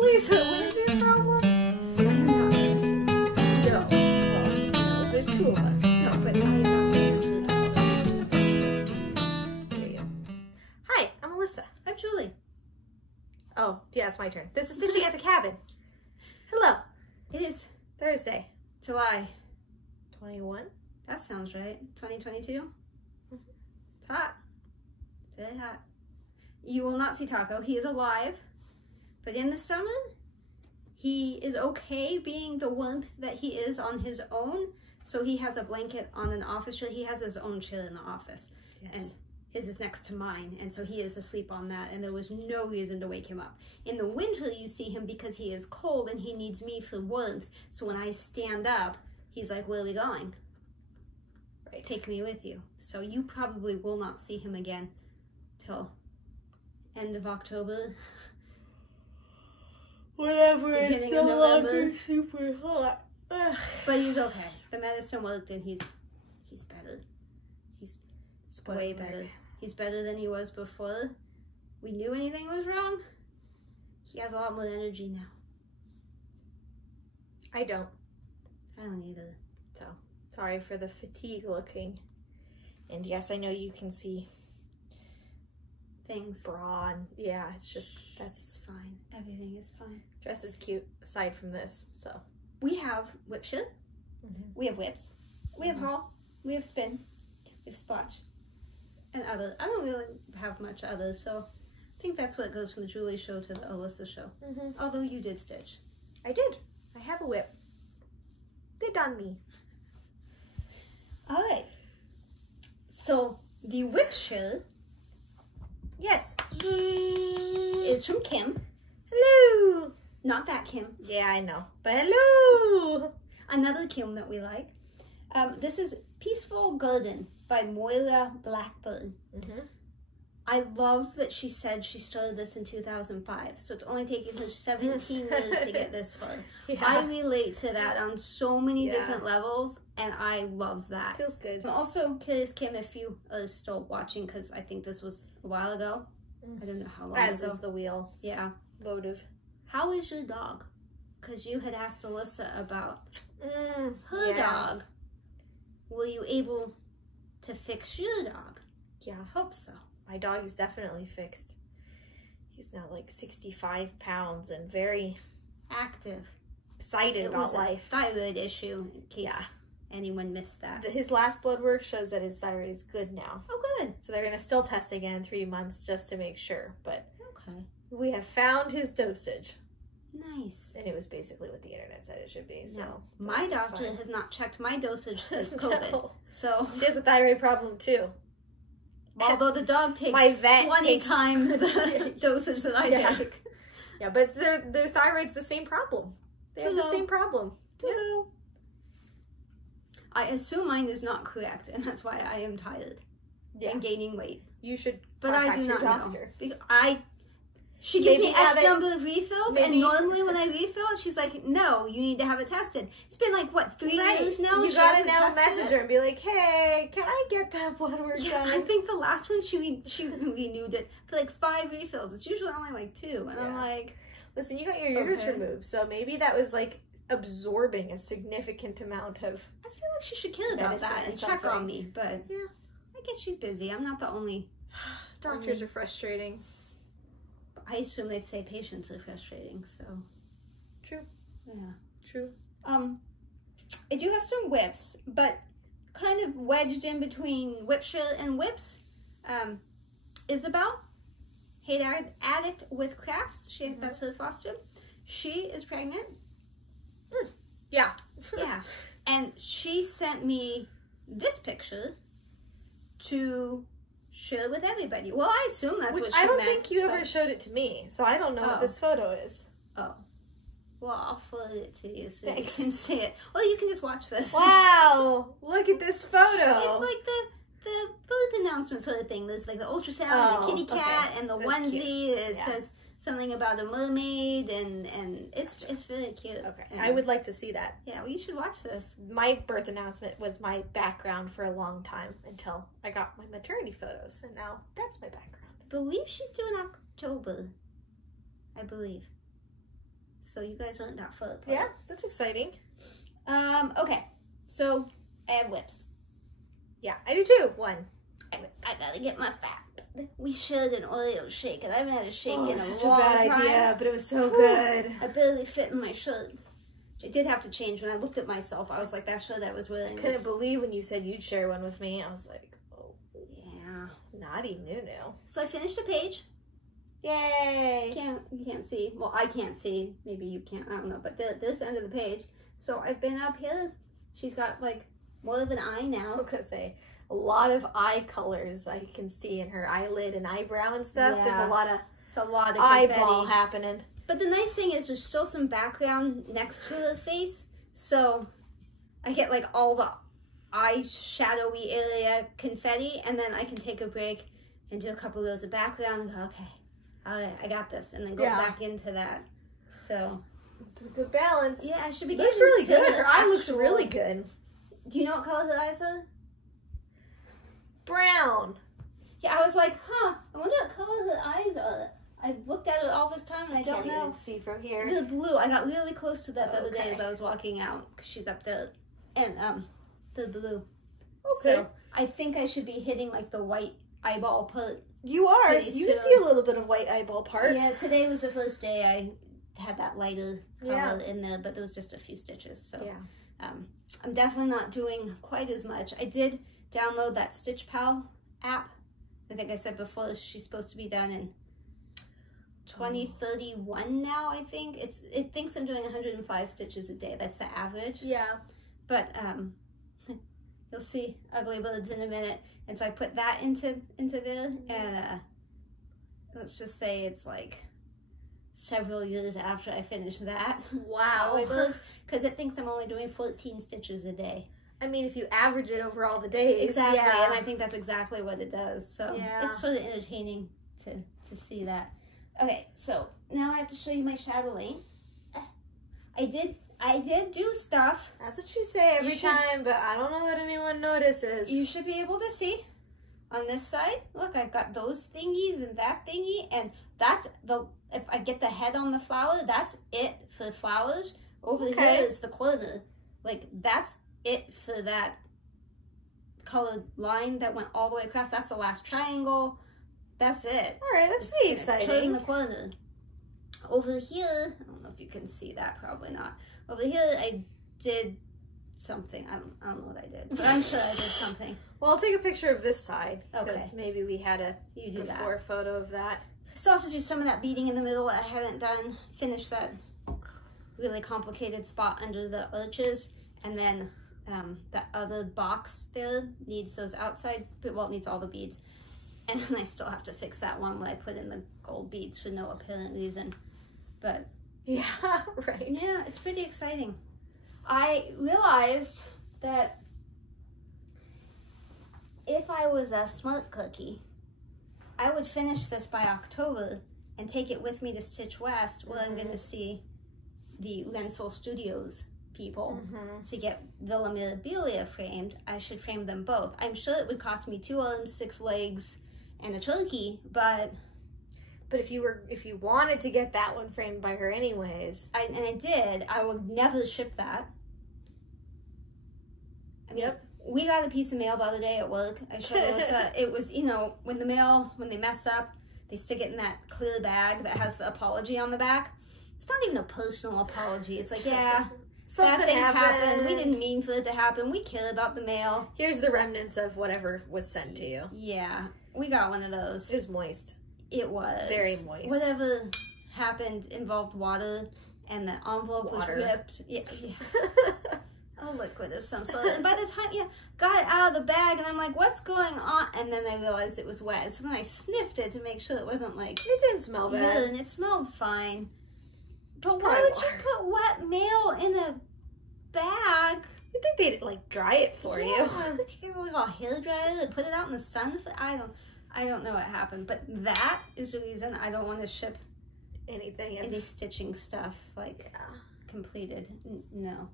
Lisa, would it be a problem? I'm not. No. Well, no, there's two of us. No, but I am not essentially. There you go. Hi, I'm Alyssa. I'm Julie. Oh, yeah, it's my turn. This is Stitching at the Cabin. Hello. It is Thursday. July. 21? That sounds right. 2022. It's hot. Very hot. You will not see Taco. He is alive. But in the summer, he is okay being the wimp that he is on his own. So he has a blanket on an office chair. He has his own chair in the office. Yes. And his is next to mine. And so he is asleep on that. And there was no reason to wake him up. In the winter, you see him because he is cold and he needs me for warmth. So when I stand up, he's like, where are we going? Right. Take me with you. So you probably will not see him again till end of October. Whatever, it's Beginning no of November. longer super hot. Ugh. But he's okay. The medicine worked and he's better. He's way better. He's better than he was before we knew anything was wrong. He has a lot more energy now. I don't. I don't either. So, sorry for the fatigue looking. And yes, I know you can see Things. bra and yeah, it's just, that's It's fine. Everything is fine. dress is cute aside from this, so. We have WIP SHARE. We have whips. We have haul. We have spin. We have spotch. And other. I don't really have much other, so I think that's what goes from the Julie show to the Alyssa show. Although you did stitch. I did. I have a whip. Good on me. All right. So the WIP SHARE Yes. is from Kim. Hello. Not that Kim. Yeah, I know. But hello. Another Kim that we like. This is Peaceful Garden by Moira Blackburn. I love that she said she started this in 2005, so it's only taken her 17 years to get this far. Yeah. I relate to that on so many Yeah. different levels, and I love that. Feels good. I'm also curious, Kim, if you are still watching, because I think this was a while ago. I don't know how long As ago. is the wheel. Yeah. Votive. How is your dog? Because you had asked Alyssa about her Yeah. dog. Were you able to fix your dog? Yeah. Hope so. My dog is definitely fixed. He's now like 65 pounds and very Active. excited It about was a life. thyroid issue, in case Yeah. anyone missed that. His last blood work shows that his thyroid is good now. Oh, good. So they're going to still test again in 3 months just to make sure. But Okay. we have found his dosage. Nice. And it was basically what the internet said it should be. So No, my that's doctor fine. has not checked my dosage since COVID. No. So, She has a thyroid problem too. although the dog takes My vet 20 takes times the dosage that I Yeah. take. Yeah, but their thyroid's the same problem. They have the Hello. same problem. Hello. I assume mine is not correct, and that's why I am tired Yeah. and gaining weight. You should But contact I do your not doctor. know. She gives Maybe me now X that- number of refills, and maybe- normally when I refill, she's like, "No, you need to have it tested." It's been like what 3 years now. You she gotta hasn't now tested message it? her and be like, hey, can I get that blood work Yeah, I done? think the last one she renewed it for like 5 refills. It's usually only like 2, and I'm Yeah. like, Listen, you got your uterus Okay. removed, so maybe that was like absorbing a significant amount of. I feel like she should care about Medicine that or and check something. on me. But Yeah. I guess she's busy. I'm not the only. Doctors are frustrating. I assume they'd say patients are frustrating. So True. yeah. True. I do have some whips, but kind of wedged in between WIP SHARE and whips. Isabel, HAED addict with crafts. That's her FlossTube. She is pregnant. Yeah. Yeah. And she sent me this picture to share with everybody. Well, I assume that's Which what she I don't meant, think you ever but- showed it to me, so I don't know what Oh. this photo is. Oh. Well, I'll forward it to you so Thanks. you can see it. Well, you can just watch this. Wow! Look at this photo. It's like the birth announcement sort of thing. There's like the ultrasound and the kitty cat and the That's onesie. It Yeah. says something about a mermaid and it's really cute. Okay, And, I would like to see that. Yeah, well, you should watch this. My birth announcement was my background for a long time until I got my maternity photos, and now that's my background. I believe she's due in October. I believe. So you guys aren't that far apart. Yeah, that's exciting. Okay. So I have whips. Yeah, I do too. One. I gotta get my fat. We should an Oreo shake, and I haven't had a shake in a long time. Such a bad idea, but it was so good. I barely fit in my shirt. I did have to change. When I looked at myself, I was like, that shirt I was wearing. I couldn't believe when you said you'd share one with me. I was like, oh. Yeah. Naughty Nunu. So I finished a page. Yay. You can't see. Well, I can't see. Maybe you can't. I don't know. But this end of the page. So I've been up here. She's got like more of an eye now. I was going to say, a lot of eye colors I can see in her eyelid and eyebrow and stuff. Yeah. There's a lot of confetti eyeball happening. But the nice thing is there's still some background next to her face. So I get like all the eyeshadowy area confetti, and then I can take a break and do a couple of rows of background and go, okay, all right, I got this, and then go back into that. So it's a good balance. Yeah, I should be. Looks really good. Her eye looks really good. Do you know what color her eyes are? Brown. Yeah, I was like, I wonder what color her eyes are. I looked at it all this time, and I don't know. Can't even see from here. The blue. I got really close to that the other day as I was walking out, because she's up there, and the blue. Okay. So I think I should be hitting like the white eyeball part. You are. You can see a little bit of white eyeball part. Yeah, today was the first day I had that lighter color in there, but there was just a few stitches. So I'm definitely not doing quite as much. I did download that Stitch Pal app. I think I said before she's supposed to be done in 2031 now, I think. It thinks I'm doing 105 stitches a day. That's the average. Yeah. But you'll see ugly birds in a minute. And so I put that into there, and let's just say it's like several years after I finished that. Wow. Because it thinks I'm only doing 14 stitches a day. I mean, if you average it over all the days. Exactly, yeah. and I think that's exactly what it does. So it's sort of entertaining to see that. Okay, so now I have to show you my Chatelaine. I did do stuff. That's what you say every time, but I don't know that anyone notices. You should be able to see on this side. Look, I've got those thingies and that thingy, and that's if I get the head on the flower, that's it for the flowers. Over here is the corner. Like, that's it for that colored line that went all the way across. That's the last triangle. That's it. All right, that's pretty exciting. Turn the corner. Over here, I don't know if you can see that, probably not. Over here, I did something. I don't know what I did, but I'm sure I did something. Well, I'll take a picture of this side, because okay. maybe we had a before photo of that. I still have to do some of that beading in the middle that I haven't done. Finish that really complicated spot under the arches, and then that other box there needs those outside, well, it needs all the beads. And then I still have to fix that one where I put in the gold beads for no apparent reason. But yeah, right. Yeah, it's pretty exciting. I realized that if I was a smart cookie, I would finish this by October and take it with me to Stitch West, where I'm going to see the Rensselaer Studios people to get Villa Mirabilia framed. I should frame them both. I'm sure it would cost me 2 arms, 6 legs, and a turkey, but if you wanted to get that one framed by her anyways, and I did, I will never ship that. I mean, we got a piece of mail the other day at work. I showed Alyssa. It was, when they mess up, they stick it in that clear bag that has the apology on the back. It's not even a personal apology. It's like, yeah, bad things happened. We didn't mean for it to happen. We care about the mail. Here's the remnants of whatever was sent to you. Yeah, we got one of those. It was moist. It was. Very moist. Whatever happened involved water, and the envelope was ripped. Yeah. A liquid of some sort. And by the time, got it out of the bag, and I'm like, what's going on? And then I realized it was wet. So then I sniffed it to make sure it wasn't like... It didn't smell bad. Yeah, and it smelled fine. But why would you put wet mail in a bag? You think they'd, like, dry it for you. You get a hair dryer and put it out in the sun? I don't know what happened. But that is the reason I don't want to ship any stitching stuff, like, completed. No.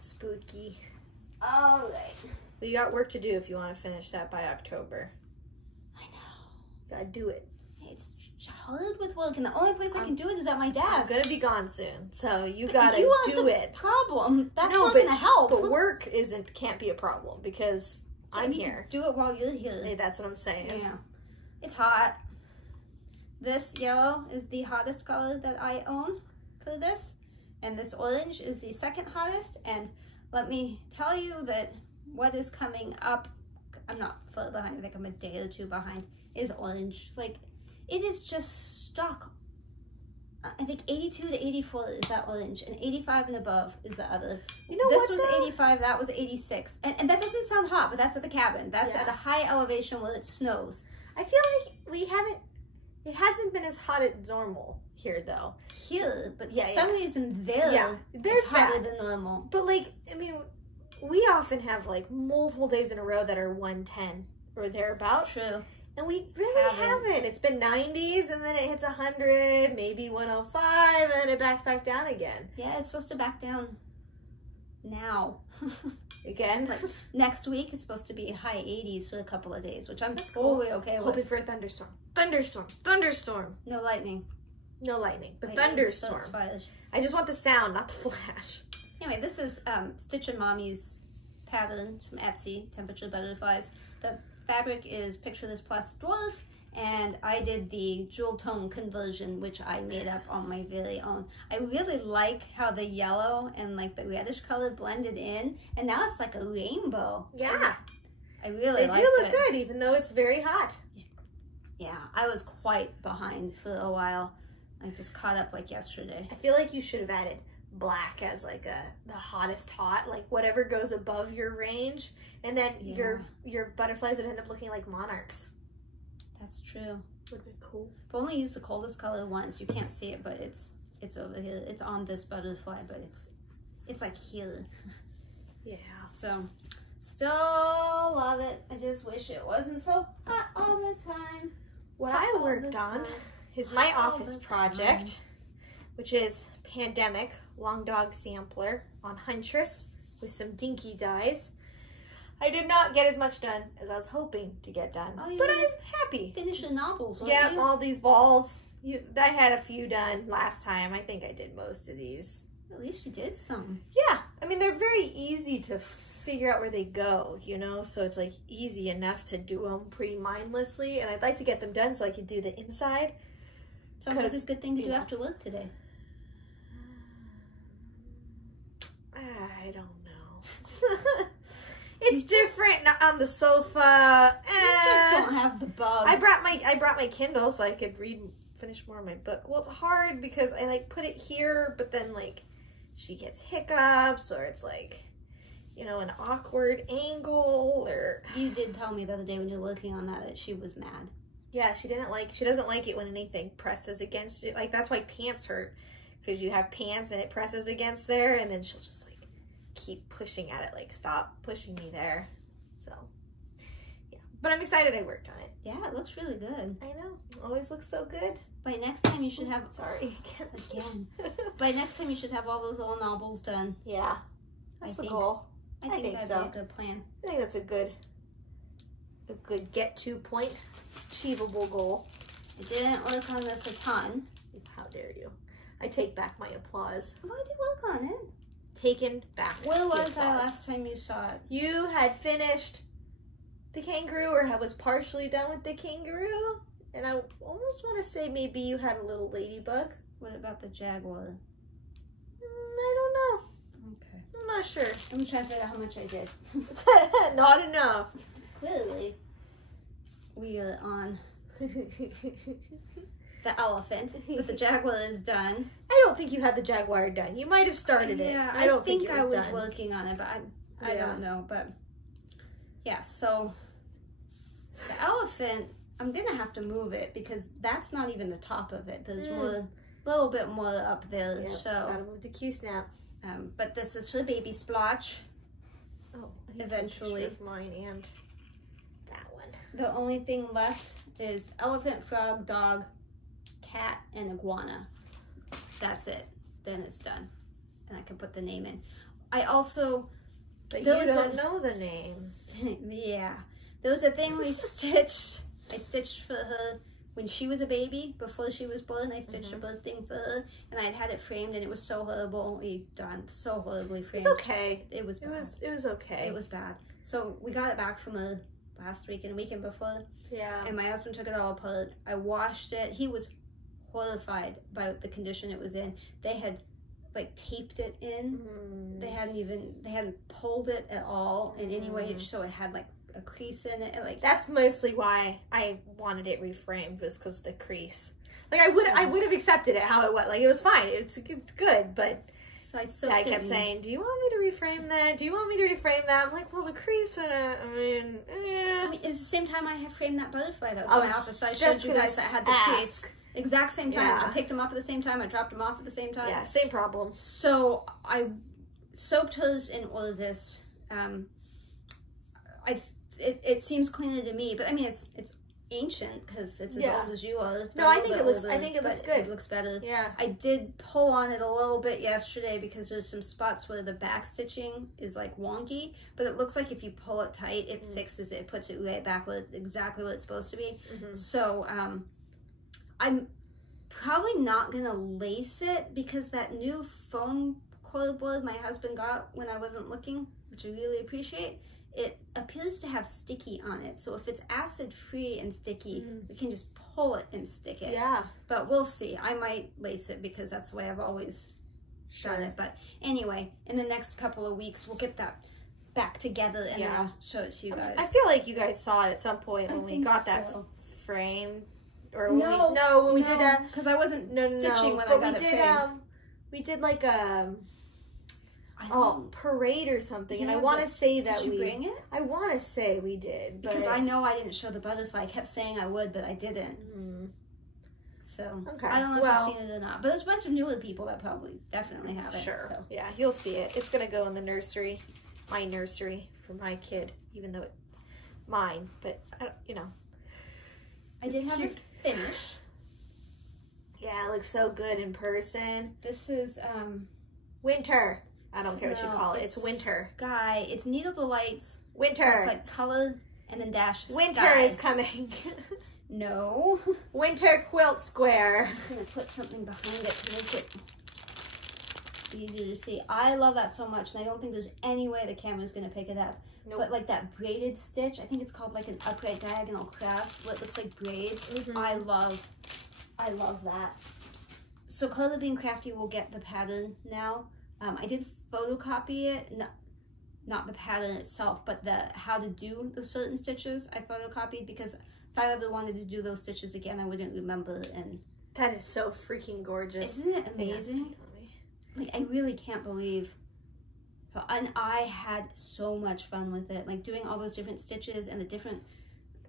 Spooky. All right. Well, you got work to do if you want to finish that by October. I know. Gotta do it. It's hard with work, and the only place I can do it is at my desk. I'm gonna be gone soon, so you gotta do it. Problem. That's not gonna help. But work can't be a problem because I'm here. Do it while you're here. Hey, that's what I'm saying. Yeah. It's hot. This yellow is the hottest color that I own for this. And this orange is the second hottest. And let me tell you that what is coming up, I'm not far behind, I think I'm a day or two behind, is orange. Like, it is just stuck. I think 82 to 84 is that orange, and 85 and above is the other. You know this what, was 85, that was 86. And that doesn't sound hot, but that's at the cabin. That's at a high elevation where it snows. I feel like it hasn't been as hot as normal here, though. Here, but some reason there's hotter than normal. But, like, I mean, we often have, like, multiple days in a row that are 110 or thereabouts. True. And we really haven't. It's been 90s, and then it hits 100, maybe 105, and then it backs back down again. Yeah, it's supposed to back down now. Again? Like, next week, it's supposed to be high 80s for a couple of days, which I'm totally okay with. Hoping for a thunderstorm. Thunderstorm. Thunderstorm. No lightning. No lightning, but thunderstorm. So it's I just want the sound, not the flash. Anyway, this is Stitch and Mommy's pattern from Etsy, Temperature Butterflies. The fabric is Picture This Plus Dwarf, and I did the jewel tone conversion, which I made up on my very own. I really like how the yellow and like the reddish color blended in, and now it's like a rainbow. Yeah. I really like it. They do look good, even though it's very hot. Yeah, I was quite behind for a while. I just caught up like yesterday. I feel like you should have added black as like the hottest hot, like whatever goes above your range, and then your butterflies would end up looking like monarchs. That's true. Would be cool. I've only used the coldest color once. You can't see it, but it's over here. It's on this butterfly, but it's like here. Yeah. So still love it. I just wish it wasn't so hot all the time. What I worked on is my office project, which is Pandemic Long Dog Sampler on Huntress with some dinky dies. I did not get as much done as I was hoping to get done, but I'm happy. Finish the novels, yeah, all these balls. I had a few done last time. I think I did most of these. At least you did some. Yeah, I mean, they're very easy to figure out where they go, you know, so it's like easy enough to do them pretty mindlessly, and I'd like to get them done so I could do the inside. Sounds like a good thing to do after work today. I don't know. It's different on the sofa. You just don't have the bug. I brought my Kindle so I could finish more of my book. Well, it's hard because I like put it here, but then like she gets hiccups, or it's like, you know, an awkward angle, or... You did tell me the other day when you were working on that she was mad. Yeah, she doesn't like it when anything presses against it. Like, that's why pants hurt, because you have pants and it presses against there, and then she'll just like keep pushing at it, like, stop pushing me there. So yeah, but I'm excited I worked on it. Yeah, it looks really good. I know, always looks so good. By next time you should have... Sorry, again. By next time you should have all those little novels done. Yeah, that's the goal. I think that'd be a good plan. I think that's a good get-to point, achievable goal. I didn't work on this a ton. How dare you? I take back my applause. Oh, I did work on it. Taken back. Where was I last time you saw it? You had finished the kangaroo, or was partially done with the kangaroo, and I almost want to say maybe you had a little ladybug. What about the jaguar? I don't know. Okay. I'm not sure. I'm trying to figure out how much I did. Not enough. Clearly, we are on the elephant, but the jaguar is done. I don't think you had the jaguar done. You might have started it. Yeah, I don't think it I was done. working on it, but I don't know. But yeah, so the elephant, I'm gonna have to move it because that's not even the top of it. There's a little bit more up there. Yep, So gotta move the Q-snap. But this is for the baby splotch. Oh, I need eventually. to of mine and that one. The only thing left is elephant, frog, dog, cat, and iguana. That's it. Then it's done, and I can put the name in. I also. But you don't know the name. Yeah, there was a thing we stitched. I stitched for her when she was a baby, before she was born, I stitched a birth thing for her, and I had it framed, and it was so horribly done, so horribly framed. It's okay. It was bad. It was okay. It was bad. So we got it back from her last week and the weekend before. Yeah. And my husband took it all apart. I washed it. He was horrified by the condition it was in. They had like taped it in. They hadn't pulled it at all in any way, so it had like a crease in it. Like that's mostly why I wanted it reframed, was because of the crease. Like I would have accepted it how it was. Like it was fine. It's good, but so I kept saying, "Do you want me to reframe that? Do you want me to reframe that?" I'm like, "Well, the crease in it. I mean, yeah." It was the same time I had framed that butterfly that was in my office. So I showed just you guys that had the crease. Exact same time. Yeah. I picked them up at the same time. I dropped them off at the same time. Yeah, same problem. So I soaked hers in all of this. It seems cleaner to me, but I mean it's ancient because it's as old as you are. No, I think it looks. I think it looks good. It looks better. Yeah. I did pull on it a little bit yesterday because there's some spots where the back stitching is like wonky, but it looks like if you pull it tight, it fixes it. It puts it right back where exactly what it's supposed to be. So I'm probably not gonna lace it because that new foam coil board my husband got when I wasn't looking, which I really appreciate, it appears to have sticky on it. So if it's acid free and sticky, we can just pull it and stick it. Yeah. But we'll see. I might lace it because that's the way I've always done it. But anyway, in the next couple of weeks, we'll get that back together and then I'll show it to you guys. I feel like you guys saw it at some point when we got that frame. Or when we did because I wasn't stitching when I got it framed. We did like a parade or something, and I want to say that did you bring it? I want to say we did, but because I know I didn't show the butterfly. I kept saying I would, but I didn't. So I don't know if you've seen it or not. But there's a bunch of newer people that probably definitely have it. Sure. So. Yeah, you'll see it. It's gonna go in the nursery, my nursery for my kid, even though it's mine. But I did have a finish. Yeah, it looks so good in person. This is winter. I don't care what you call it. It's winter. Guy, it's Needle Delights. Winter. It's like color and then dash winter sky. Is coming. No. Winter quilt square. I'm just gonna put something behind it to make it easier to see. I love that so much, and I don't think there's any way the camera's gonna pick it up. Nope. But like that braided stitch, I think it's called like an upright diagonal cross, what looks like braids. I love that. So Color Being Crafty will get the pattern now. I did photocopy it, not the pattern itself, but the how to do the certain stitches I photocopied because if I ever wanted to do those stitches again, I wouldn't remember. And that is so freaking gorgeous. Isn't it amazing? Like I really can't believe. And I had so much fun with it, like doing all those different stitches and the different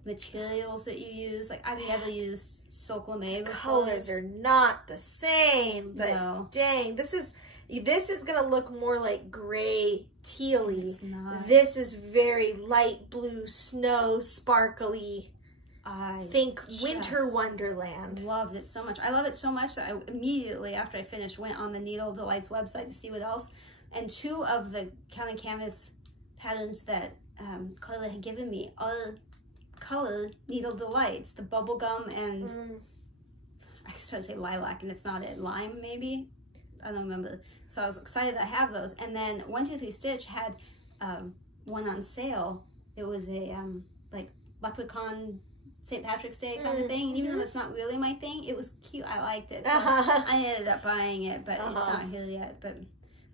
materials that you use. Like I've never used silk lame before. Colors are not the same, but dang, this is gonna look more like gray tealy. It's not. This is very light blue, snow, sparkly. I think Winter Wonderland. Loved it so much. I love it so much that I immediately after I finished went on the Needle Delights website to see what else. And two of the Counting Canvas patterns that Carla had given me are color Needle Delights. The bubblegum and I started to say lilac and it's not it. Lime maybe? I don't remember. So I was excited I have those. And then 123 Stitch had one on sale. It was a like leprechaun St. Patrick's Day kind of thing. And even though it's not really my thing, it was cute. I liked it. So I ended up buying it, but it's not here yet. But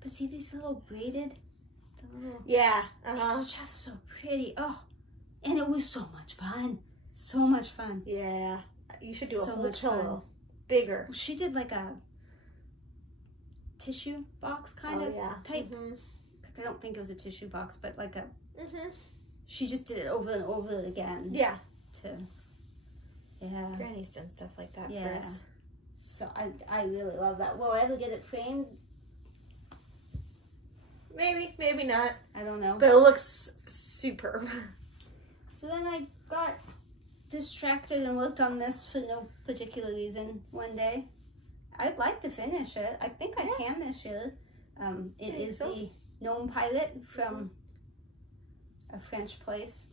see these little braided, it's just so pretty. Oh, and it was so much fun. So much fun. Yeah, you should do a whole pillow. Fun. Bigger. She did like a tissue box kind of type. I don't think it was a tissue box, but like a. She just did it over and over again. Yeah. Granny's done stuff like that for us. So I really love that. Will I ever get it framed? Maybe, maybe not. I don't know. But it looks superb. So then I got distracted and worked on this for no particular reason one day. I'd like to finish it. I think I can this year. It is the Gnome Pilot from a French place.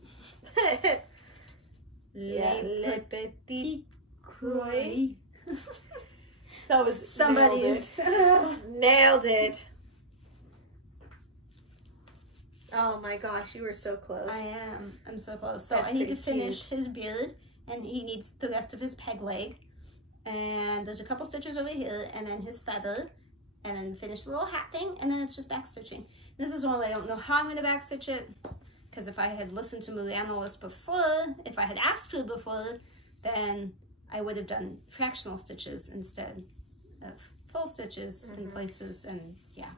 Le Petit Cry. That was somebody's. Nailed it. Oh my gosh, you were so close. I am. I'm so close. So That's I need to pretty finish his beard, and he needs the rest of his peg leg. And there's a couple stitches over here, and then his feather, and then finish the little hat thing, and then it's just back stitching. This is one I don't know how I'm going to back stitch it, because if I had listened to Mirabilia before, if I had asked her before, then I would have done fractional stitches instead of full stitches in places, and yeah.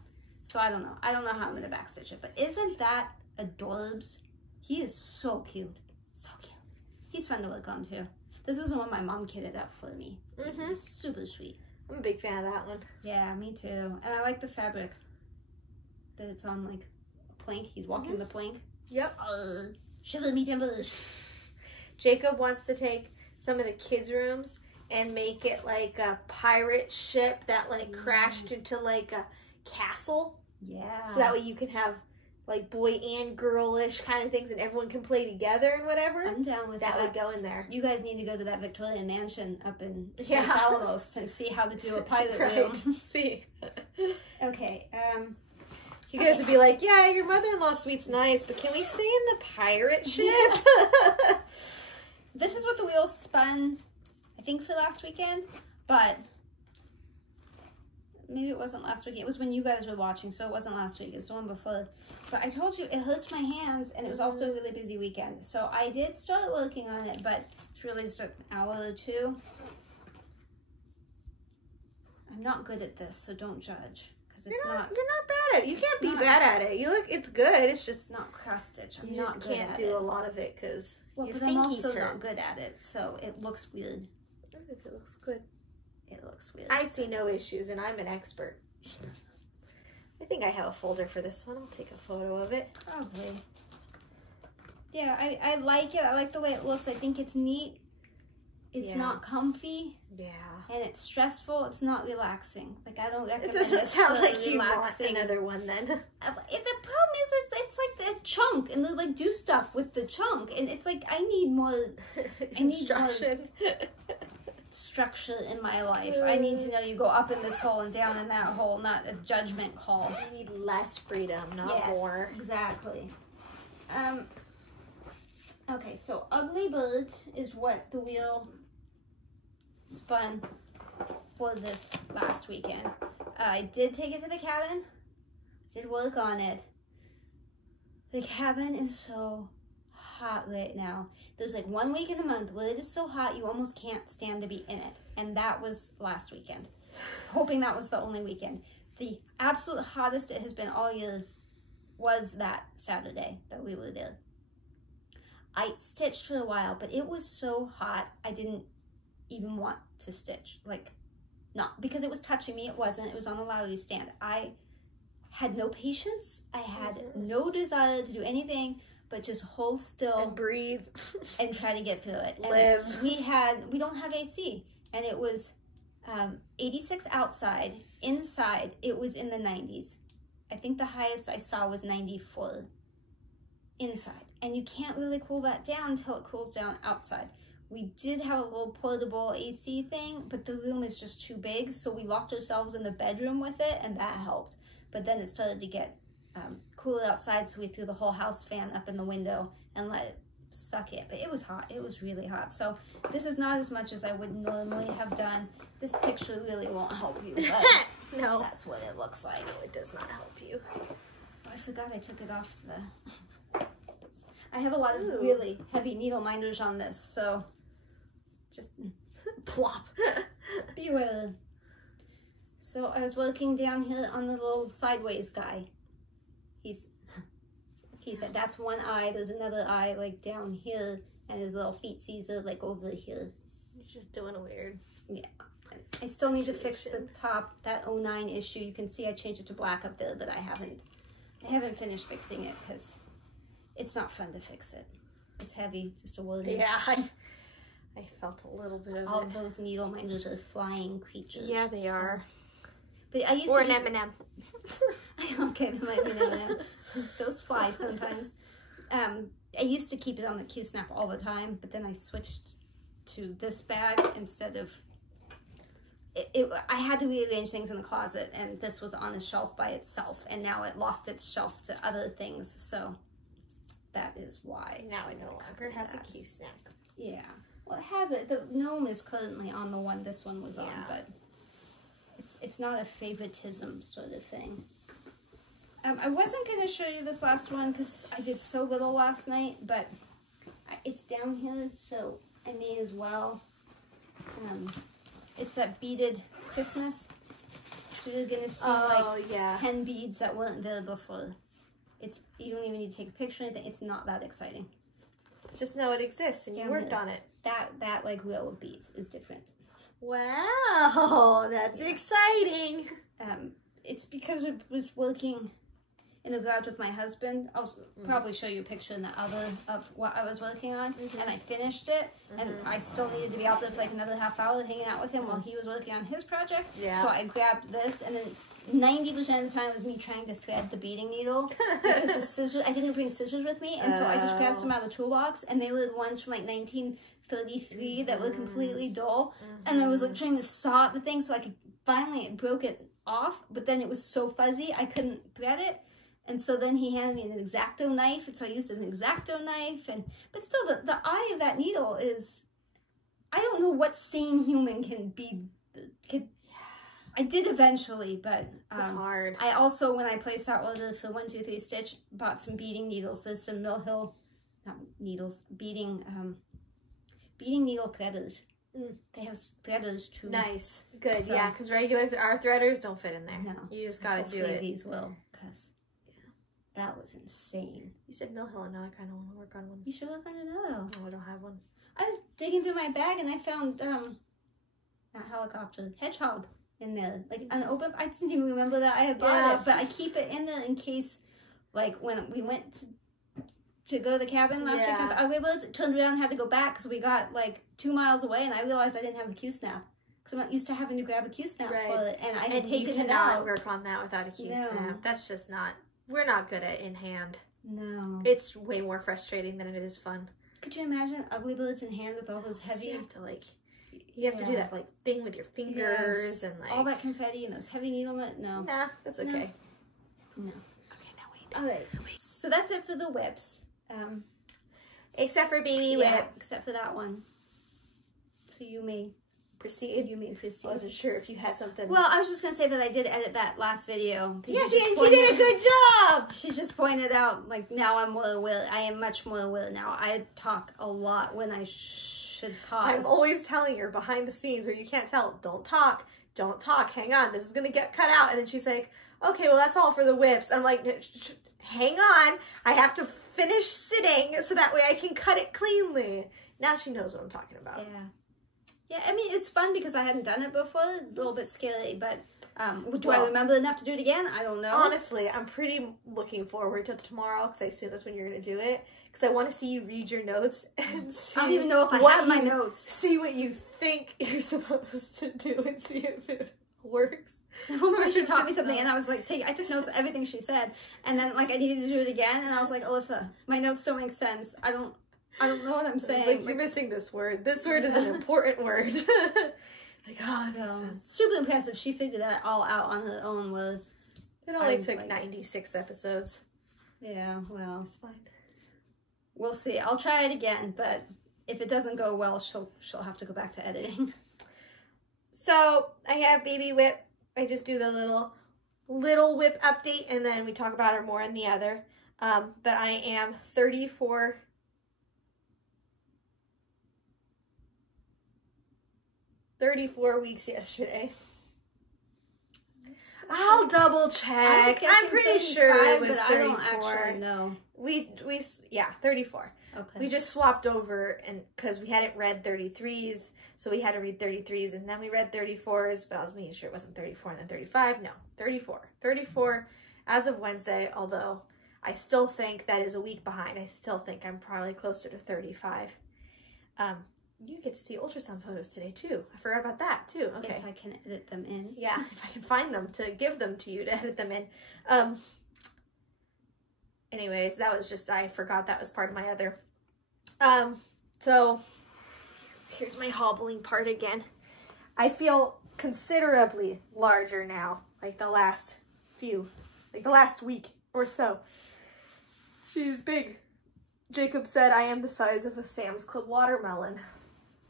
So I don't know. I don't know how I'm going to back stitch it, but isn't that adorbs? He is so cute. So cute. He's fun to look on too. This is the one my mom kitted up for me. He's super sweet. I'm a big fan of that one. Yeah, me too. And I like the fabric that it's on, like a plank. He's walking the plank. Yep. Shiver me timbers. Jacob wants to take some of the kids' rooms and make it like a pirate ship that like crashed into like a castle. Yeah. So that way you can have like boy and girlish kind of things and everyone can play together and whatever. I'm down with that. That would go in there. You guys need to go to that Victorian mansion up in Los Yeah. Alamos and see how to do a pilot Right. room. See. Okay. You guys would be like, yeah, your mother-in-law suite's nice, but can we stay in the pirate ship? This is what the wheel spun, I think, for last weekend, but maybe it wasn't last week. It was when you guys were watching, so it wasn't last week. It's the one before. But I told you, it hurts my hands, and it was also a really busy weekend. So I did start working on it, but it's really just an hour or two. I'm not good at this, so don't judge. Because it's You're not bad at it. You can't be bad at it. It's good. It's just not cross stitch. I'm you not just good can't at do it. a lot of it because Well, your but I'm finkies also hurt. not good at it, so it looks weird. I think it looks good. It looks weird. I see no issues, and I'm an expert. I think I have a folder for this one. I'll take a photo of it. Probably. Yeah, I like it. I like the way it looks. I think it's neat. It's not comfy. Yeah. And it's stressful. It's not relaxing. Like, I don't recommend It doesn't sound like you want relaxing. another one then. The problem is it's like the chunk, and they like do stuff with the chunk, and it's like I need more Instruction. structure in my life. I need to know you go up in this hole and down in that hole, not a judgment call. You need less freedom, not more. Exactly. Okay, so Ugly Bird is what the wheel spun for this last weekend. I did take it to the cabin, did work on it. The cabin is so hot right now. There's like 1 week in a month where it is so hot you almost can't stand to be in it. And that was last weekend. Hoping that was the only weekend. The absolute hottest it has been all year was that Saturday that we were there. I stitched for a while, but it was so hot I didn't even want to stitch. Like, not because it was touching me. It wasn't. It was on a Lowry stand. I had no patience. I had no desire to do anything but just hold still And breathe. and try to get through it. Live. And we don't have AC, and it was 86 outside. Inside, it was in the 90s. I think the highest I saw was 94 inside. And you can't really cool that down until it cools down outside. We did have a little portable AC thing, but the room is just too big, so we locked ourselves in the bedroom with it, and that helped. But then it started to get cooler outside, so we threw the whole house fan up in the window and let it suck it. But it was hot. It was really hot. So this is not as much as I would normally have done. This picture really won't help you, but No. that's what it looks like. No, it does not help you. I forgot I took it off the... I have a lot of really heavy needle minders on this, so just Plop. beware. So I was working down here on the little sideways guy. He said that's one eye. There's another eye like down here, and his little feetsies are like over here. He's just doing weird. Yeah. I still need to fix the top, that 09 issue. You can see I changed it to black up there, but I haven't finished fixing it because it's not fun to fix it. It's heavy, just a word. Yeah, I felt a little bit of All it. those needle minders are flying creatures. Yeah, they are. But I used Or to an just... M&M. Okay, that might be an M&M. Those fly sometimes. I used to keep it on the Q-snap all the time, but then I switched to this bag instead of, I had to rearrange things in the closet, and this was on a shelf by itself, and now it lost its shelf to other things, so that is why. Now it no longer has a Q snack. Yeah. Well, it has it. The gnome is currently on the one this one was on, but it's not a favoritism sort of thing. I wasn't going to show you this last one because I did so little last night, but it's down here, so I may as well. It's that beaded Christmas. So you're going to see 10 beads that weren't there before. You don't even need to take a picture or anything. It's not that exciting. Just know it exists and you worked on it. That like row of beads is different. Wow, that's exciting. It's because I was working in the garage with my husband. I'll probably show you a picture in the other of what I was working on, and I finished it, and I still needed to be out there for like another half hour hanging out with him while he was working on his project. So I grabbed this, and then 90% of the time it was me trying to thread the beading needle because the scissors, I didn't bring scissors with me, and so I just grabbed some out of the toolbox, and they were the ones from like 1933 that were completely dull, and I was like trying to saw the thing so I could, finally it broke it off, but then it was so fuzzy I couldn't thread it. And so then he handed me an X-Acto knife, and so I used an X-Acto knife, but still the eye of that needle is, I don't know what sane human I did eventually, but it's hard. I also, when I placed that order for 1, 2, 3 Stitch, bought some beading needles. There's some Mill Hill, not needles, beading needle threaders. They have threaders too. Nice, good, so, yeah, because our threaders don't fit in there. No, you just gotta do it. These will, because that was insane. You said Mill Hill, and now I kind of want to work on one. You should work on another. No, I don't have one. I was digging through my bag and I found not helicopter, hedgehog in there, like unopened. I didn't even remember that I had bought it, but I keep it in there in case, like when we went to go to the cabin last week with the ugly birds, turned around and had to go back because we got like 2 miles away, and I realized I didn't have the Q snap. Because I'm not used to having to grab a Q snap for it, and I had taken it out. You cannot work on that without a Q snap. That's just not. We're not good at in hand. No. It's way more frustrating than it is fun. Could you imagine ugly birds in hand with all those heavy? You have to to do that like thing with your fingers and like all that confetti and those heavy needle. No. Nah, that's okay. No. Okay, now wait. Okay. So that's it for the whips. Except for baby whip. Except for that one. So you may proceed. I wasn't sure if you had something. Well, I was just going to say that I did edit that last video. Yeah, she did a good job. She just pointed out, like, now I'm more aware. I am much more aware now. I talk a lot when I should pause. I'm always telling her behind the scenes where you can't tell, don't talk, hang on, this is going to get cut out. And then she's like, okay, well, that's all for the whips. I'm like, hang on, I have to finish sitting so that way I can cut it cleanly. Now she knows what I'm talking about. Yeah. Yeah, I mean, it's fun because I hadn't done it before. A little bit scary, but do I remember enough to do it again? I don't know. Honestly, I'm pretty looking forward to tomorrow because I assume that's when you're going to do it. Because I want to see you read your notes and see. I don't even know if I have my notes. See what you think you're supposed to do and see if it works. One point she taught me something, and I was like, I took notes of everything she said, and then like I needed to do it again, and I was like, Alyssa, my notes don't make sense. I don't know what I'm saying. Like, you're missing this word. This word is an important word. Like, oh, that makes sense. Super impressive. She figured that all out on her own. It only took 96 episodes. Yeah, well, it's fine. We'll see. I'll try it again, but if it doesn't go well, she'll have to go back to editing. So I have baby whip. I just do the little whip update, and then we talk about her more in the other. But I am 34 weeks yesterday. I'll double check. I'm pretty sure it was 34. I don't actually know. We 34. Okay. We just swapped over, and because we hadn't read 33s, so we had to read 33s, and then we read 34s, but I was making sure it wasn't 34 and then 35. No, 34. 34 as of Wednesday, although I still think that is a week behind. I still think I'm probably closer to 35. You get to see ultrasound photos today, too. I forgot about that, too. Okay. If I can edit them in. Yeah, if I can find them to give them to you to edit them in. Anyways, that was just, I forgot that was part of my other. So, Here's my hobbling part again. I feel considerably larger now, like the last week or so. She's big. Jacob said I am the size of a Sam's Club watermelon,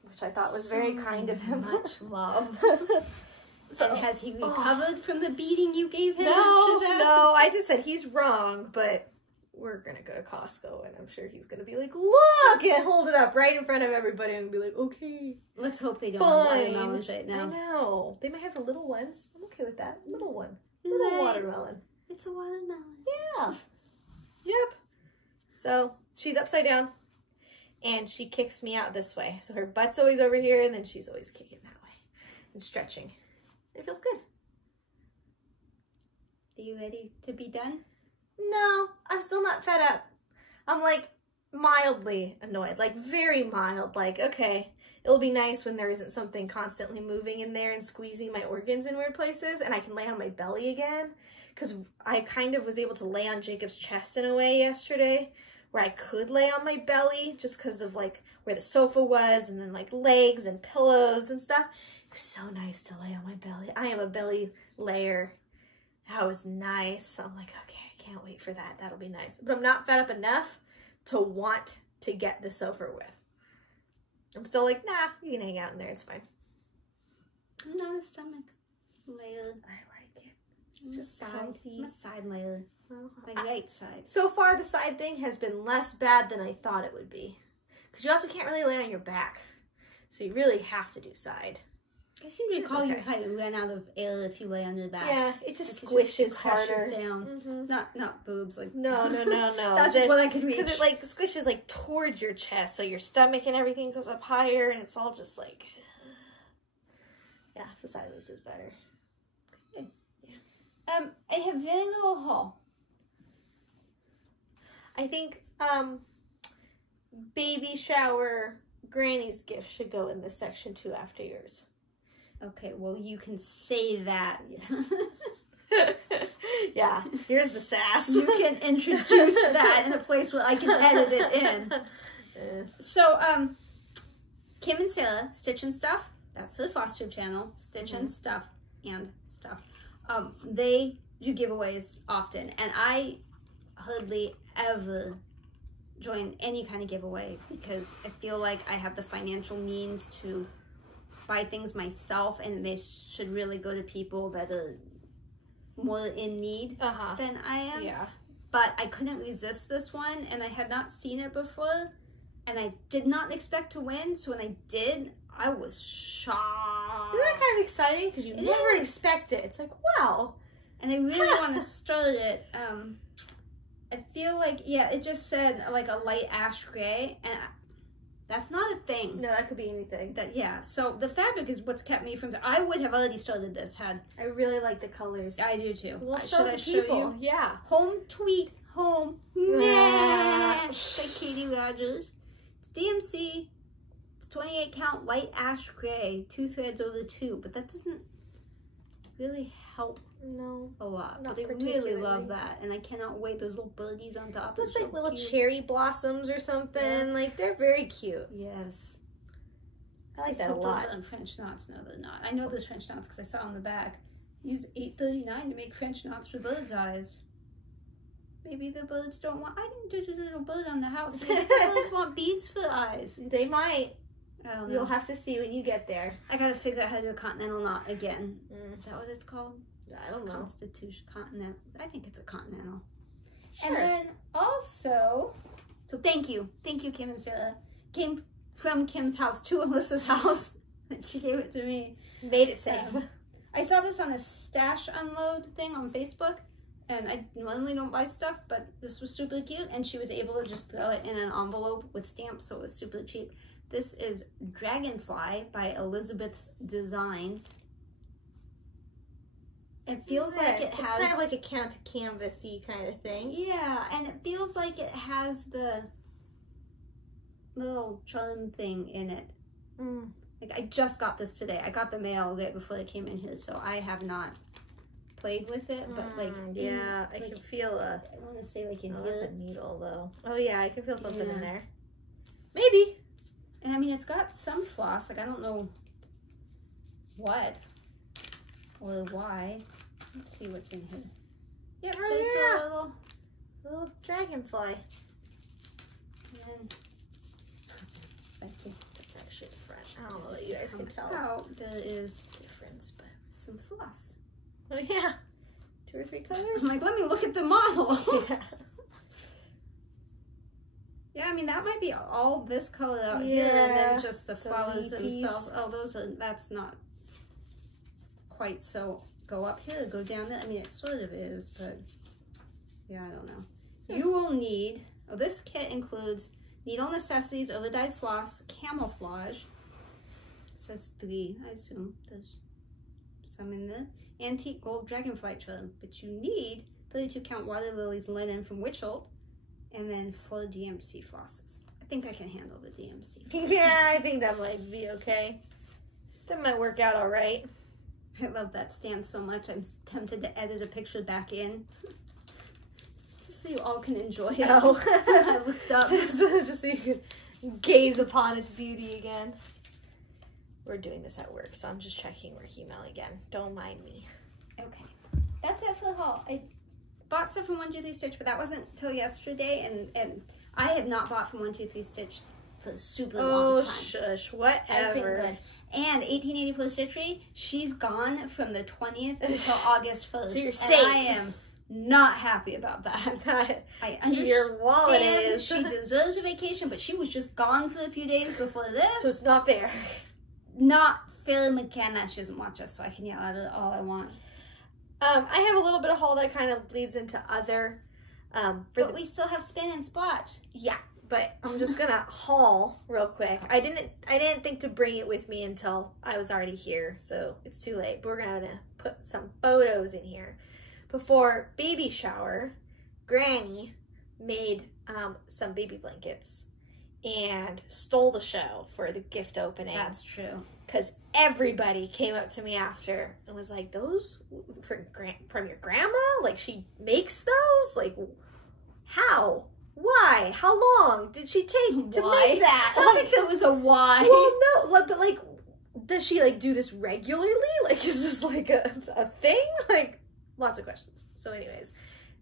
which I thought was very kind of him. Much love. So, and has he recovered from the beating you gave him no, after that? No, I just said he's wrong, but we're going to go to Costco, and I'm sure he's going to be like, look, and hold it up right in front of everybody and be like, okay. Let's hope they don't fine. have watermelons right now. I know. They might have the little ones. I'm okay with that. Little one. Little watermelon. It's a watermelon. Yeah. Yep. So, she's upside down, and she kicks me out this way. So her butt's always over here, and then she's always kicking that way and stretching. It feels good. Are you ready to be done? No, I'm still not fed up. I'm like mildly annoyed, like very mild, like, okay, it'll be nice when there isn't something constantly moving in there and squeezing my organs in weird places, and I can lay on my belly again, because I kind of was able to lay on Jacob's chest in a way yesterday, where I could lay on my belly, just because of like where the sofa was, and then like legs and pillows and stuff. It was so nice to lay on my belly. I am a belly layer. That was nice. So I'm like, okay, I can't wait for that. That'll be nice. But I'm not fed up enough to want to get this over with. I'm still like, nah, you can hang out in there. It's fine. I'm not a stomach layer. I like it. It's just side. comfy. I'm a side layer. My right side. So far, the side thing has been less bad than I thought it would be. Because you also can't really lay on your back. So you really have to do side. I seem to recall you kind of ran out of air if you lay on your back. Yeah, it just squishes harder. Down. Mm-hmm. Not boobs. Like No. That's just what I could reach. Because it like squishes like towards your chest, so your stomach and everything goes up higher, and it's all just like, yeah, the sideways is better. Good. Yeah. I have very little haul. I think baby shower granny's gift should go in this section too after yours. Okay, well, you can say that. Yeah, here's the sass. You can introduce that in a place where I can edit it in. So, Kim and Sarah, Stitch and Stuff, that's the FlossTube channel, Stitch and Stuff and Stuff. They do giveaways often, and I hardly ever join any kind of giveaway because I feel like I have the financial means to buy things myself, and they should really go to people that are more in need than I am. Yeah. But I couldn't resist this one, and I had not seen it before, and I did not expect to win, so when I did, I was shocked. Isn't that kind of exciting? Because you never expect it. It's like, wow. And I really want to start it. I feel like, yeah, it just said like a light ash gray, and that's not a thing. No, that could be anything. So the fabric is what's kept me from. I would have already started this had. I really like the colors. I do too. Well, show the people. Yeah. Home tweet home. Nah. Like Katie Rogers. It's DMC. It's 28 count white ash gray, 2 threads over 2, but that doesn't really help. No, a lot. But I really love that, and I cannot wait. Those little birdies on top. Looks like little cherry blossoms or something. Yeah. Like they're very cute. Yes, I like that a lot. Those are French knots. No, they're not. I know those French knots because I saw on the back. Use 839 to make French knots for bird's eyes. Maybe the birds don't want. I didn't do a little bird on the house. Maybe the birds want beads for eyes. They might. I don't know. You'll have to see when you get there. I gotta figure out how to do a continental knot again. Is that what it's called? I don't know. Constitution, continental. I think it's a continental. Sure. And then also, so thank you, Kim and Sarah. Came from Kim's house to Alyssa's house, and she gave it to me. Made it safe. I saw this on a stash unload thing on Facebook, and I normally don't buy stuff, but this was super cute, and she was able to just throw it in an envelope with stamps, so it was super cheap. This is Dragonfly by Elizabeth's Designs. It feels like it has... It's kind of like a count to canvas-y kind of thing. Yeah, and it feels like it has the little charm thing in it. Like, I just got this today. I got the mail right before it came in here, so I have not played with it, but like... Yeah, I can feel a... I want to say like in here. here. That's a needle, though. Oh, yeah, I can feel something in there. Maybe. And I mean, it's got some floss. Like, I don't know what or why. Let's see what's in here. Yep, there's a little dragonfly. And then, thank you. That's actually the front. I don't know that you guys can tell. Out, there is difference, but some floss. Oh yeah, 2 or 3 colors. I'm like, let me look at the model. Yeah. Yeah, I mean, that might be all this color out here, and then just the flowers themselves. Oh, that's not quite so. Go up here, go down there. I mean, it sort of is, but yeah, I don't know. You will need, this kit includes needle necessities, overdyed floss, camouflage. It says 3, I assume. There's some in there. Antique gold dragonfly trim, but you need 32 count water lilies linen from Witchelt. And then 4 DMC flosses. I think I can handle the DMC. Yeah, I think that might be okay. That might work out all right. I love that stand so much. I'm tempted to edit a picture back in. Just so you all can enjoy it. Oh. I looked up. just so you can gaze upon its beauty again. We're doing this at work, so I'm just checking work email again. Don't mind me. Okay. That's it for the haul. I bought stuff from 123 Stitch, but that wasn't till yesterday, and I have not bought from 123 Stitch for a super long time. Oh, shush, whatever. I've been good. And 1884 Stitchery, she's gone from the 20th until August 1st. So you're and safe. I am not happy about that. I understand your wallet is. She deserves a vacation, but she was just gone for a few days before this. So it's not fair. Not fair, McKenna. She doesn't watch us, so I can yell at her all I want. I have a little bit of haul that kind of bleeds into other. But we still have spin and splotch. Yeah, but I'm just gonna haul real quick. I didn't think to bring it with me until I was already here, so it's too late. But we're gonna put some photos in here. Before baby shower, Granny made some baby blankets and stole the show for the gift opening. That's true. Because everybody came up to me after and was like, those from your grandma? Like, she makes those? Like, how? Why? How long did she take to make that? I don't think there was a why. Well, no, but like, does she like do this regularly? Like, is this like a thing? Like, lots of questions. So anyways,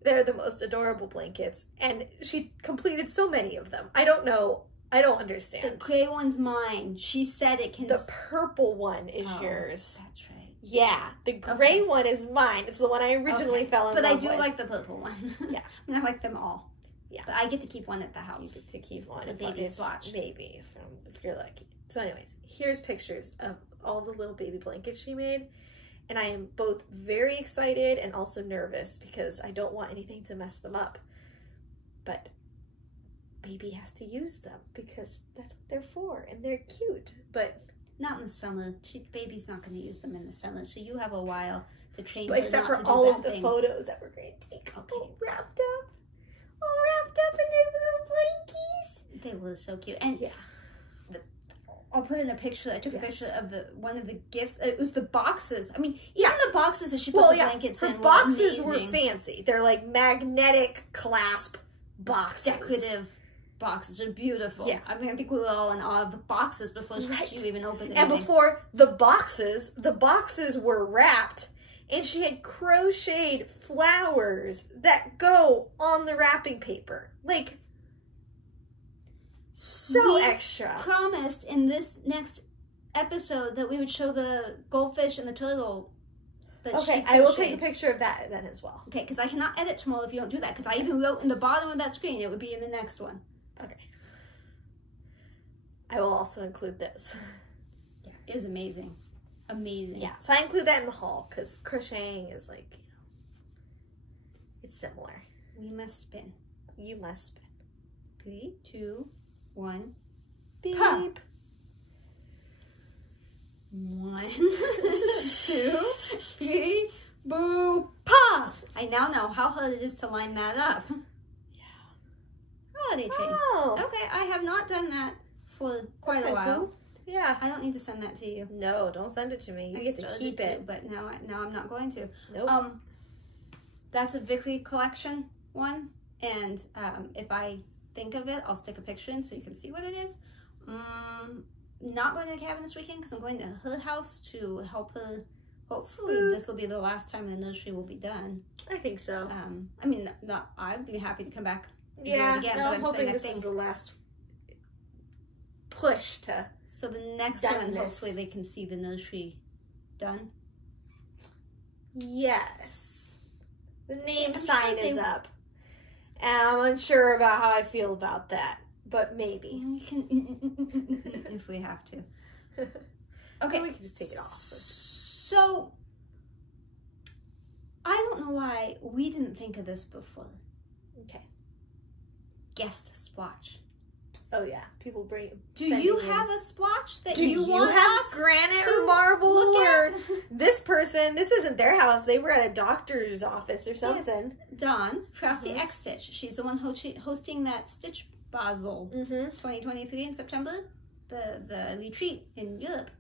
they're the most adorable blankets, and she completed so many of them. I don't know. I don't understand. The gray one's mine. She said it can... The purple one is yours. That's right. Yeah. The gray one is mine. It's the one I originally fell in love with. But I do like the purple one. Yeah. I mean, I like them all. Yeah. But I get to keep one at the house. You get to keep one. The baby splotch. Maybe, if you're lucky. So anyways, here's pictures of all the little baby blankets she made. And I am both very excited and also nervous because I don't want anything to mess them up. But baby has to use them because that's what they're for, and they're cute. But not in the summer. Baby's not going to use them in the summer, so you have a while to train. But except for all of the photos that we're going to take. Okay. All wrapped up in the little blankies. They were so cute, and yeah. I'll put in a picture. I took a picture of one of the gifts. It was the boxes. I mean, even the boxes that she put the blankets in. Her boxes were fancy. They're like magnetic clasp boxes. Decorative boxes are beautiful. Yeah. I mean, I think we were all in awe of the boxes before she even opened anything. And before the boxes were wrapped, and she had crocheted flowers that go on the wrapping paper. Like, so extra. Promised in this next episode that we would show the goldfish and the turtle. Okay, I will take a picture of that then as well. Okay, because I cannot edit tomorrow if you don't do that. Because I even wrote in the bottom of that screen it would be in the next one. Okay. I will also include this. Yeah, it is amazing. Amazing. Yeah, so I include that in the haul because crocheting is like, it's similar. We must spin. You must spin. 3, 2, 1. Beep. Pa. 1, 2, 3, boo, pa! I now know how hard it is to line that up. Yeah. Holiday tree. Oh. Okay, I have not done that for quite a while. Cool. Yeah. I don't need to send that to you. No, don't send it to me. You get to keep it. But now I'm not going to. Nope. That's a Vickery collection one, and if I think of it, I'll stick a picture in so you can see what it is. Not going to the cabin this weekend because I'm going to her house to help her. Hopefully, this will be the last time the nursery will be done. I think so. I mean, I'd be happy to come back. And do it again, no, but I'm hoping this is the last push to. So the next one, hopefully, they can see the nursery done. Yes, the name sign is up. And I'm unsure about how I feel about that, but maybe We can, if we have to. Okay, we can just take it off. So I don't know why we didn't think of this before. Okay. Guest splotch. Oh yeah, people bring. Do you have a splotch that Do you want have us granite to or marble look or at? this person? This isn't their house. They were at a doctor's office or something. Yes. Dawn, Frosty X Stitch. She's the one hosting that Stitch Basel 2023 in September, the retreat in Europe.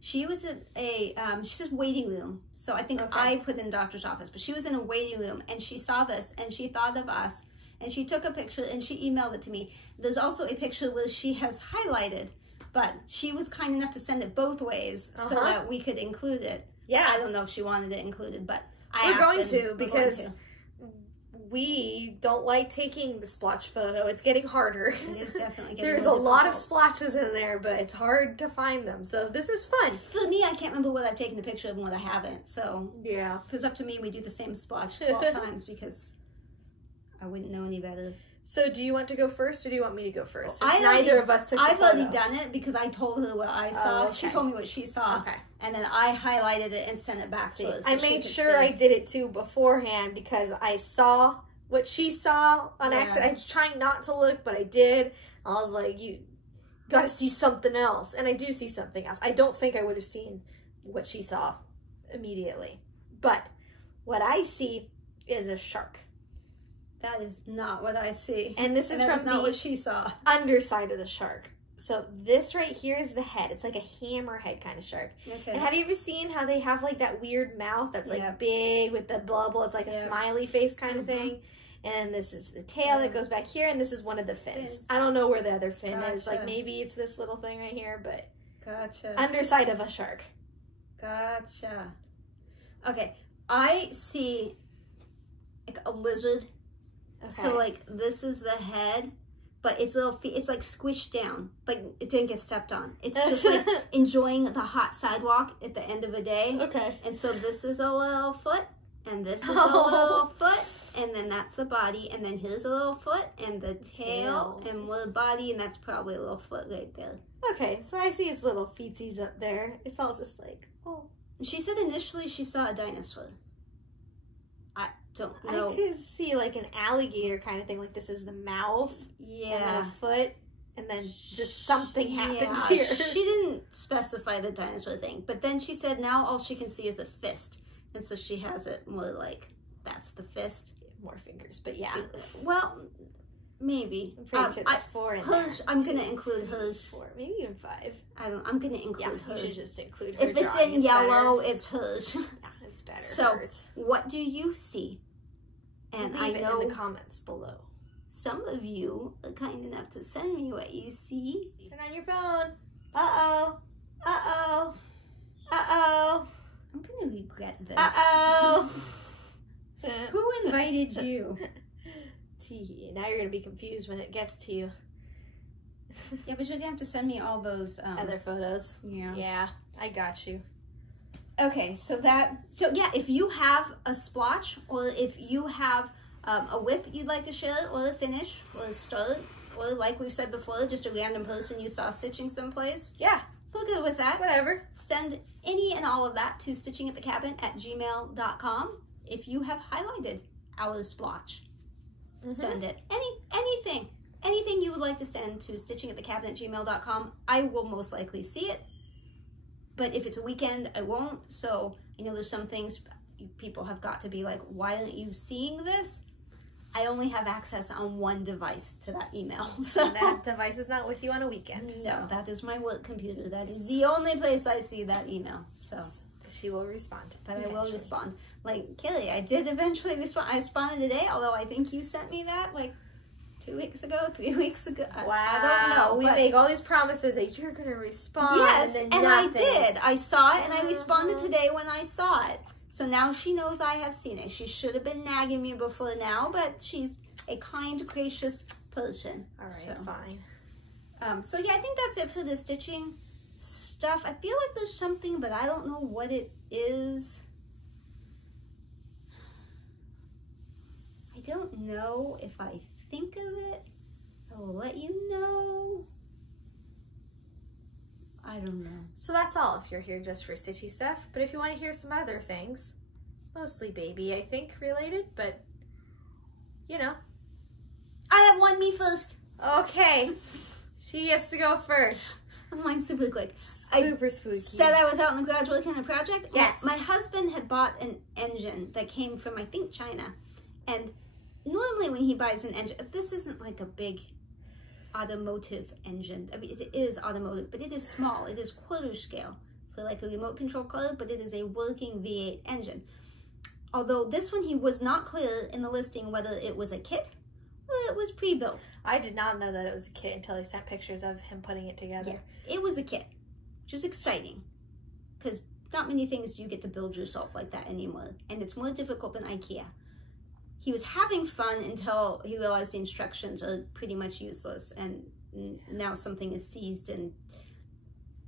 She was at she said waiting room. So I think I put in doctor's office, but she was in a waiting room and she saw this and she thought of us and she took a picture and she emailed it to me. There's also a picture where she has highlighted, but she was kind enough to send it both ways so that we could include it. Yeah. I don't know if she wanted it included, but we're going to because we don't like taking the splotch photo. It's getting harder. It is definitely getting There's a lot of splotches in there, but it's hard to find them. So this is fun. For me, I can't remember what I've taken a picture of and what I haven't. So yeah, if it's up to me, we do the same splotch 12 times because I wouldn't know any better. So do you want to go first or do you want me to go first? Since neither of us took I've the photo. already done it because I told her what I saw. Okay. She told me what she saw. Okay. And then I highlighted it and sent it back to her. So I made sure I did it too beforehand because I saw what she saw on accident. I was trying not to look, but I did. I was like, you got to see something else. And I do see something else. I don't think I would have seen what she saw immediately. But what I see is a shark. That is not what I see. And this is from not what she saw. Underside of the shark. So this right here is the head. It's like a hammerhead kind of shark. Okay. And have you ever seen how they have like that weird mouth that's like big with the bubble? It's like a smiley face kind of thing. And this is the tail that goes back here, and this is one of the fins. I don't know where the other fin is. Like maybe it's this little thing right here, but underside of a shark. Gotcha. Okay, I see like a lizard. Okay. So like this is the head, but it's it's like squished down. Like it didn't get stepped on. It's just like enjoying the hot sidewalk at the end of the day. Okay. And so this is a little foot, and this is a little foot, and then that's the body, and then here's a little foot, and the tail, and the body, and that's probably a little foot right there. Okay, so I see its little feetsies up there. It's all just like, oh. She said initially she saw a dinosaur. I don't know. I could see like an alligator kind of thing. Like this is the mouth. Yeah. And then a foot. And then just something happens here. She didn't specify the dinosaur thing. But then she said now all she can see is a fist. And so she has it more like, that's the fist. More fingers, but yeah. Well, maybe. I'm pretty sure there's 4 in hers, there. I'm going to include hers. 4, maybe even 5. I'm going to include hers. You should just include her. If it's in yellow, it's hers. Yeah, it's better. So, what do you see? And leave it in the comments below. Some of you are kind enough to send me what you see. Turn on your phone. Uh-oh. Uh-oh. Uh-oh. I'm going to regret this. Uh-oh. Who invited you? Now you're going to be confused when it gets to you. Yeah, but you're going to have to send me all those other photos. Yeah. Yeah, I got you. Okay, so yeah, if you have a splotch or if you have a WIP you'd like to share or a finish or a start or like we've said before, just a random person you saw stitching someplace. Yeah. We're good with that. Whatever. any and all of that to StitchingAtTheCabin@gmail.com. If you have highlighted our splotch, send it. Anything you would like to send to StitchingAtTheCabin@gmail.com. I will most likely see it. But if it's a weekend, I won't. So, there's some things people have got to be like, why aren't you seeing this? I only have access on one device to that email. So that device is not with you on a weekend. No, that is my work computer. That is the only place I see that email. So she will respond. But eventually. I will respond. Like, Kelly, I did eventually respond. I responded today, although I think you sent me that like 2 weeks ago, 3 weeks ago. Wow. I don't know. We make all these promises that you're going to respond. Yes, and I nothing. did. I saw it, and I responded today when I saw it. So now she knows I have seen it. She should have been nagging me before now, but she's a kind, gracious person. All right, so. fine. So yeah, I think that's it for the stitching stuff. I feel like there's something, but I don't know what it is. I don't know. If I think of it, I will let you know. I don't know. So that's all if you're here just for stitchy stuff. But if you want to hear some other things, mostly baby, I think, related, but, you know. I have one, me first. Okay. She gets to go first. Mine's super quick. Super spooky. Said I was out in the garage working on a project. Yes. My husband had bought an engine that came from, I think, China. And normally when he buys an engine, this isn't like a big automotive engine. I mean, it is automotive, but it is small. It is quarter scale for like a remote control car, but it is a working V8 engine. Although this one, he was not clear in the listing whether it was a kit or it was pre-built. I did not know that it was a kit until he sent pictures of him putting it together. Yeah, it was a kit, which is exciting because not many things do you get to build yourself like that anymore, and it's more difficult than IKEA. He was having fun until he realized the instructions are pretty much useless, and now something is seized and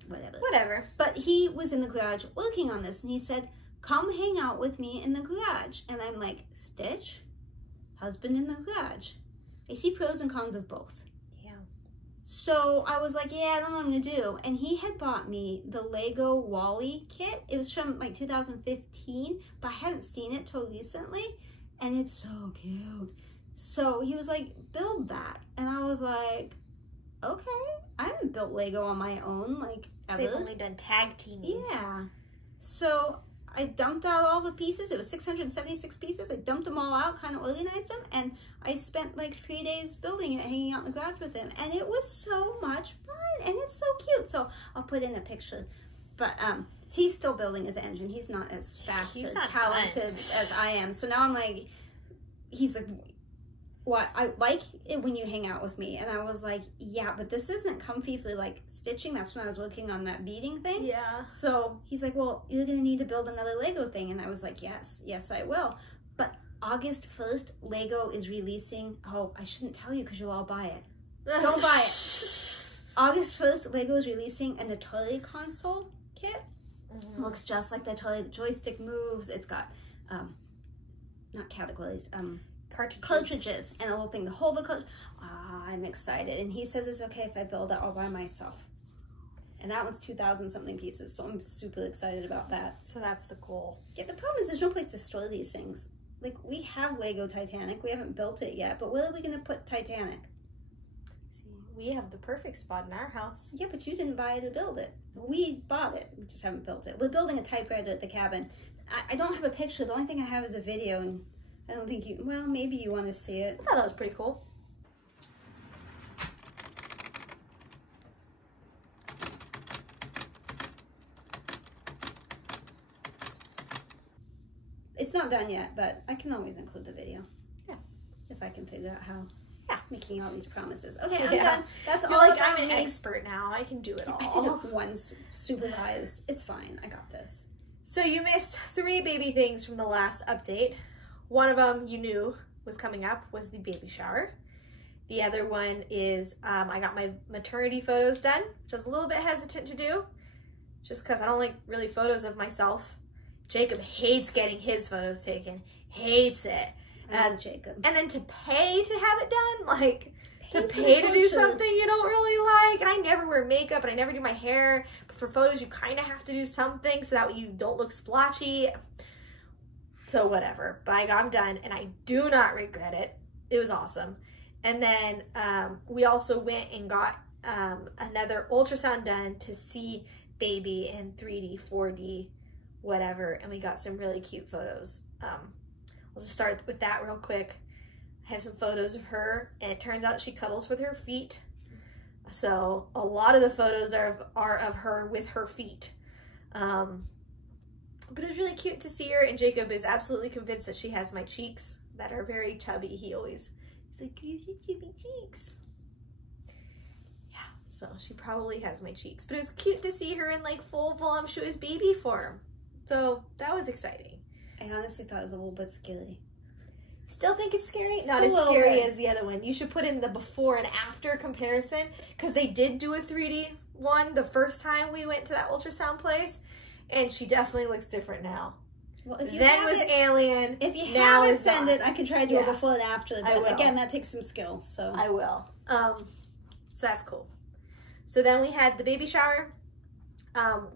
whatever. But he was in the garage working on this, and he said, come hang out with me in the garage. And I'm like, Stitch, husband in the garage. I see pros and cons of both. Yeah. So I was like, yeah, I don't know what I'm going to do. And he had bought me the Lego Wall-E kit. It was from like 2015, but I hadn't seen it till recently. And it's so cute. So he was like, build that. And I was like, okay. I haven't built Lego on my own, like, ever. They've only done tag teaming. Yeah. So I dumped out all the pieces. It was 676 pieces. I dumped them all out, kind of organized them. And I spent like 3 days building it, hanging out in the garage with him. And it was so much fun. And it's so cute. So I'll put in a picture. But, he's still building his engine. He's not as fast or talented as I am. So now I'm like, he's like, what? I like it when you hang out with me. And I was like, yeah, but this isn't comfy for like stitching. That's when I was working on that beading thing. Yeah. So he's like, well, you're going to need to build another Lego thing. And I was like, yes, I will. But August 1st, Lego is releasing, oh, I shouldn't tell you because you'll all buy it. Don't buy it. August 1st, Lego is releasing an Atari console kit. Mm-hmm. Looks just like the Atari. The joystick moves. It's got, not categories, cartridges and a little thing to hold the cartridge. I'm excited. And he says it's okay if I build it all by myself. And that one's 2,000 something pieces, so I'm super excited about that. So that's the goal. Yeah, the problem is there's no place to store these things. Like, we have Lego Titanic. We haven't built it yet, but where are we going to put Titanic? We have the perfect spot in our house. Yeah, but you didn't buy it or build it. We bought it. We just haven't built it. We're building a typewriter at the cabin. I don't have a picture. The only thing I have is a video, and I don't think you... Well, maybe you want to see it. I thought that was pretty cool. It's not done yet, but I can always include the video. Yeah. If I can figure out how. Yeah. Making all these promises. Okay, I'm done. That's You're all like, about I'm an me. expert now. I can do it all. I did it once, supervised. It's fine. I got this. So you missed 3 baby things from the last update. One of them you knew was coming up was the baby shower. The other one is I got my maternity photos done, which I was a little bit hesitant to do, just because I don't like really photos of myself. Jacob hates getting his photos taken. Hates it. And Jacob. And then to pay to have it done, like to pay to do something you don't really like. And I never wear makeup and I never do my hair. But for photos, you kind of have to do something so that way you don't look splotchy. So whatever. But I got them done and I do not regret it. It was awesome. And then we also went and got another ultrasound done to see baby in 3D, 4D, whatever. And we got some really cute photos. I'll just start with that real quick. I have some photos of her, and it turns out she cuddles with her feet. So a lot of the photos are of her with her feet. But it was really cute to see her, and Jacob is absolutely convinced that she has my cheeks that are very chubby. He always She's like, you did give me cheeks. Yeah, so she probably has my cheeks. But it was cute to see her in like full voluptuous baby form. So that was exciting. I honestly thought it was a little bit scary. Still think it's scary? Still Not as scary bit. as the other one. You should put in the before and after comparison, because they did do a 3D one the first time we went to that ultrasound place, and she definitely looks different now. Well, if you then was Alien. If you now haven't is send not. it, I can try to do it before and after. I will. But again, that takes some skill. So I will. So that's cool. So then we had the baby shower.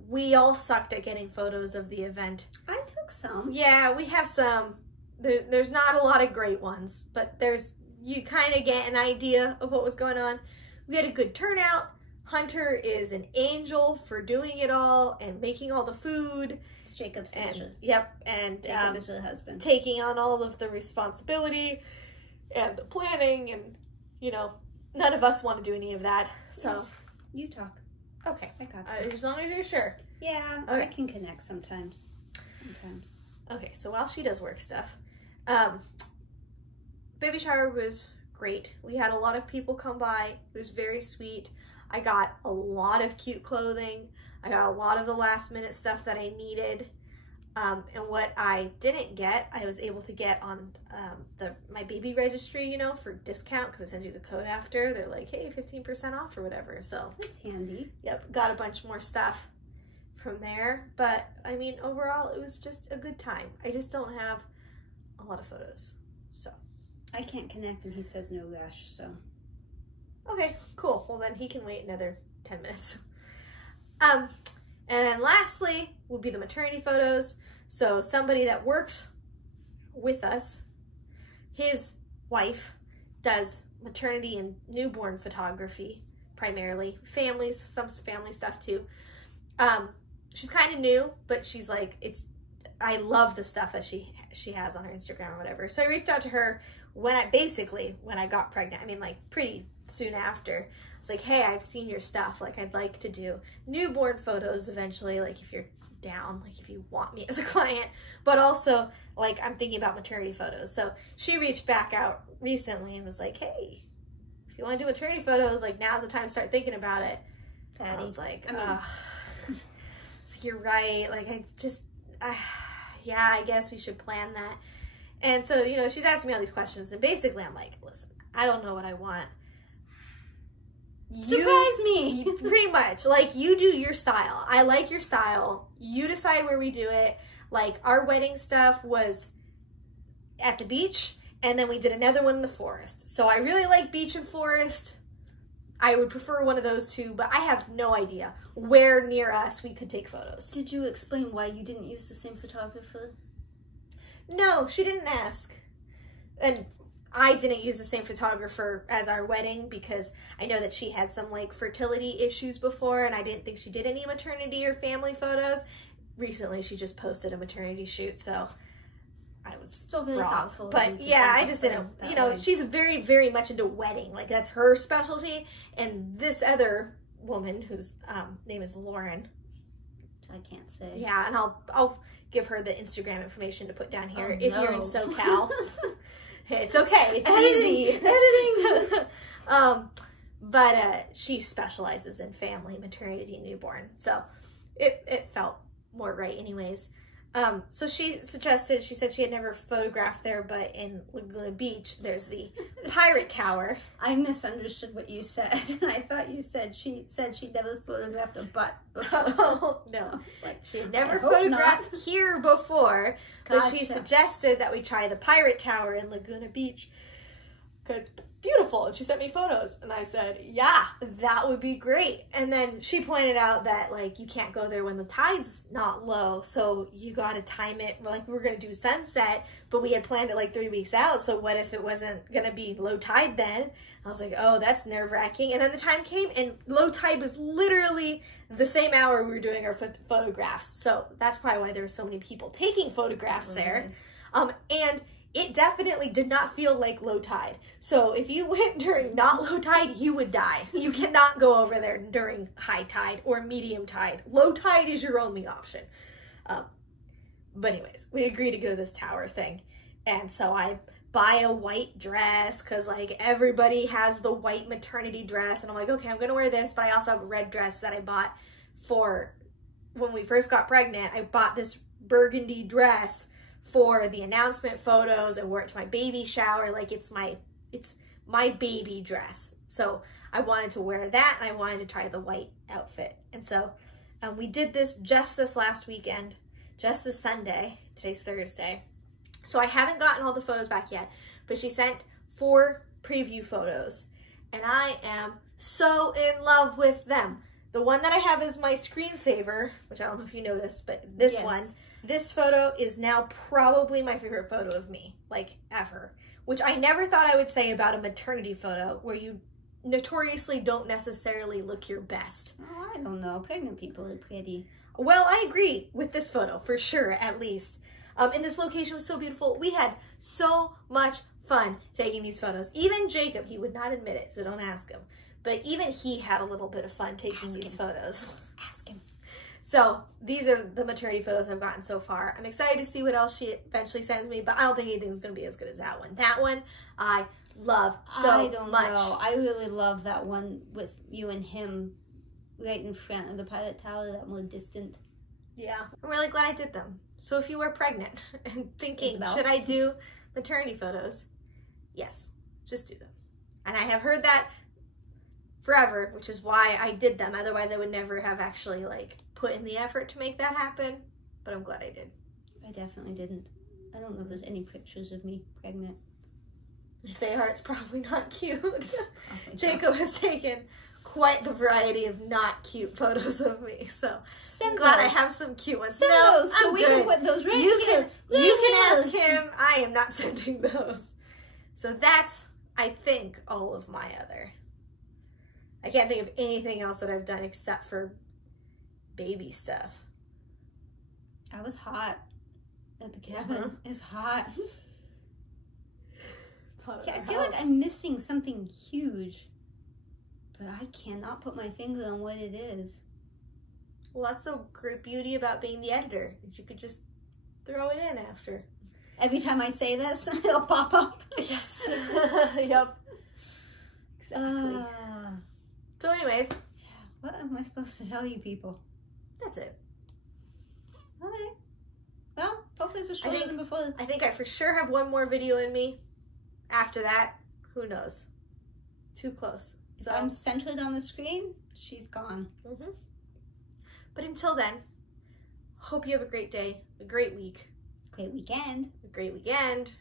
We all sucked at getting photos of the event. I took some. Yeah, we have some. There's not a lot of great ones, but you kind of get an idea of what was going on. We had a good turnout. Hunter is an angel for doing it all and making all the food. It's Jacob's sister. Yep, and Jacob is her husband. Taking on all of the responsibility and the planning, and none of us want to do any of that. So yes. You talk. Okay, I got as long as you're sure. Yeah, okay. I can connect sometimes. Okay, so while she does work stuff, baby shower was great. We had a lot of people come by. It was very sweet. I got a lot of cute clothing. I got a lot of the last minute stuff that I needed. And what I didn't get, I was able to get on my baby registry, for discount, because I send you the code after. They're like, hey, 15% off or whatever. So that's handy. Yep, got a bunch more stuff from there. But I mean, overall, it was just a good time. I just don't have a lot of photos, so I can't connect, and he says no rush. So okay, cool. Well, then he can wait another 10 minutes. And then lastly will be the maternity photos. So somebody that works with us, his wife does maternity and newborn photography primarily. Families, some family stuff too. She's kind of new, but she's like, I love the stuff that she has on her Instagram or whatever. So I reached out to her when I got pregnant. I mean, like pretty soon after. I was like, hey, I've seen your stuff. Like, I'd like to do newborn photos eventually. Like, if you're down, like if you want me as a client, but also like I'm thinking about maternity photos. So she reached back out recently and was like, hey, if you want to do maternity photos, like now's the time to start thinking about it. Patty. I was like, you're right. Like I guess we should plan that. And so, she's asking me all these questions, and basically I'm like, listen, I don't know what I want. Surprise me. Pretty much. Like, you do your style. I like your style. You decide where we do it. Like, our wedding stuff was at the beach, and then we did another one in the forest. So I really like beach and forest. I would prefer one of those two, but I have no idea where near us we could take photos. Did you explain why you didn't use the same photographer? No, she didn't ask. And I didn't use the same photographer as our wedding because I know that she had some like fertility issues before, and I didn't think she did any maternity or family photos. Recently, she just posted a maternity shoot, so I was still really thoughtful. But yeah, I just didn't, she's very, very much into wedding. Like, that's her specialty. And this other woman whose name is Lauren. I can't say. Yeah, and I'll give her the Instagram information to put down here if you're in SoCal. It's okay. It's easy. Editing. But she specializes in family, maternity, newborn. So it felt more right anyways. So she said she had never photographed there, but in Laguna Beach, there's the Pirate Tower. I misunderstood what you said. I thought you said she'd never photographed a butt before. Oh, no. Like, she had never photographed here before, but she suggested that we try the Pirate Tower in Laguna Beach. Because it's beautiful, and she sent me photos, and I said, yeah, that would be great. And then she pointed out that, like, you can't go there when the tide's not low, so you gotta time it. Like, we were gonna do sunset, but we had planned it like 3 weeks out, so what if it wasn't gonna be low tide then? I was like, oh, that's nerve-wracking. And then the time came, and low tide was literally the same hour we were doing our photographs. So that's probably why there were so many people taking photographs there. And it definitely did not feel like low tide. So if you went during not low tide, you would die. You cannot go over there during high tide or medium tide. Low tide is your only option. But anyways, we agreed to go to this tower thing. And so I buy a white dress because like everybody has the white maternity dress, and I'm like, okay, I'm gonna wear this, but I also have a red dress that I bought for when we first got pregnant. I bought this burgundy dress for the announcement photos. I wore it to my baby shower. Like it's my baby dress. So I wanted to wear that, and I wanted to try the white outfit. And so we did this just this last weekend, just this Sunday. Today's Thursday. So I haven't gotten all the photos back yet, but she sent 4 preview photos, and I am so in love with them. The one that I have is my screensaver, which I don't know if you noticed, but this one, this photo is now probably my favorite photo of me, like ever, which I never thought I would say about a maternity photo where you notoriously don't necessarily look your best. Oh, I don't know. Pregnant people are pretty. Well, I agree with this photo, for sure, at least. And this location was so beautiful. We had so much fun taking these photos. Even Jacob, he would not admit it, so don't ask him. But even he had a little bit of fun taking these photos. Ask him. So these are the maternity photos I've gotten so far. I'm excited to see what else she eventually sends me, but I don't think anything's going to be as good as that one. That one I love so much. I don't know. I really love that one with you and him right in front of the pilot tower, that more distant. Yeah, I'm really glad I did them. So if you were pregnant and thinking, Isabel, should I do maternity photos? Yes, just do them. And I have heard that forever, which is why I did them. Otherwise, I would never have actually like put in the effort to make that happen. But I'm glad I did. I definitely didn't. I don't know if there's any pictures of me pregnant. If they are, it's probably not cute. Jacob has taken quite the variety of not cute photos of me, so I'm glad I have some cute ones. Send those so we can put those right here. You can ask him. I am not sending those. So that's, I think, all of my other. I can't think of anything else that I've done except for baby stuff. I was hot at the cabin. It's hot. It's hot. Yeah, I feel like I'm missing something huge, but I cannot put my finger on what it is. Well, that's the great beauty about being the editor. You could just throw it in after. Every time I say this, it'll pop up. Yes. Yep. Exactly. So anyways. Yeah, what am I supposed to tell you people? That's it. Okay. Well, hopefully this was shorter than before. I think I for sure have one more video in me. After that, who knows? Too close. So if I'm centered on the screen, she's gone. But until then, hope you have a great day, a great week. Great weekend. A great weekend.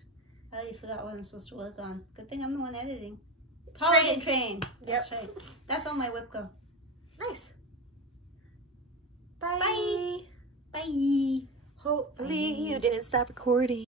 I already forgot what I'm supposed to work on. Good thing I'm the one editing. Holiday train. That's right. That's on my WIP go. Nice. Bye. Bye. Bye. Hopefully you didn't stop recording.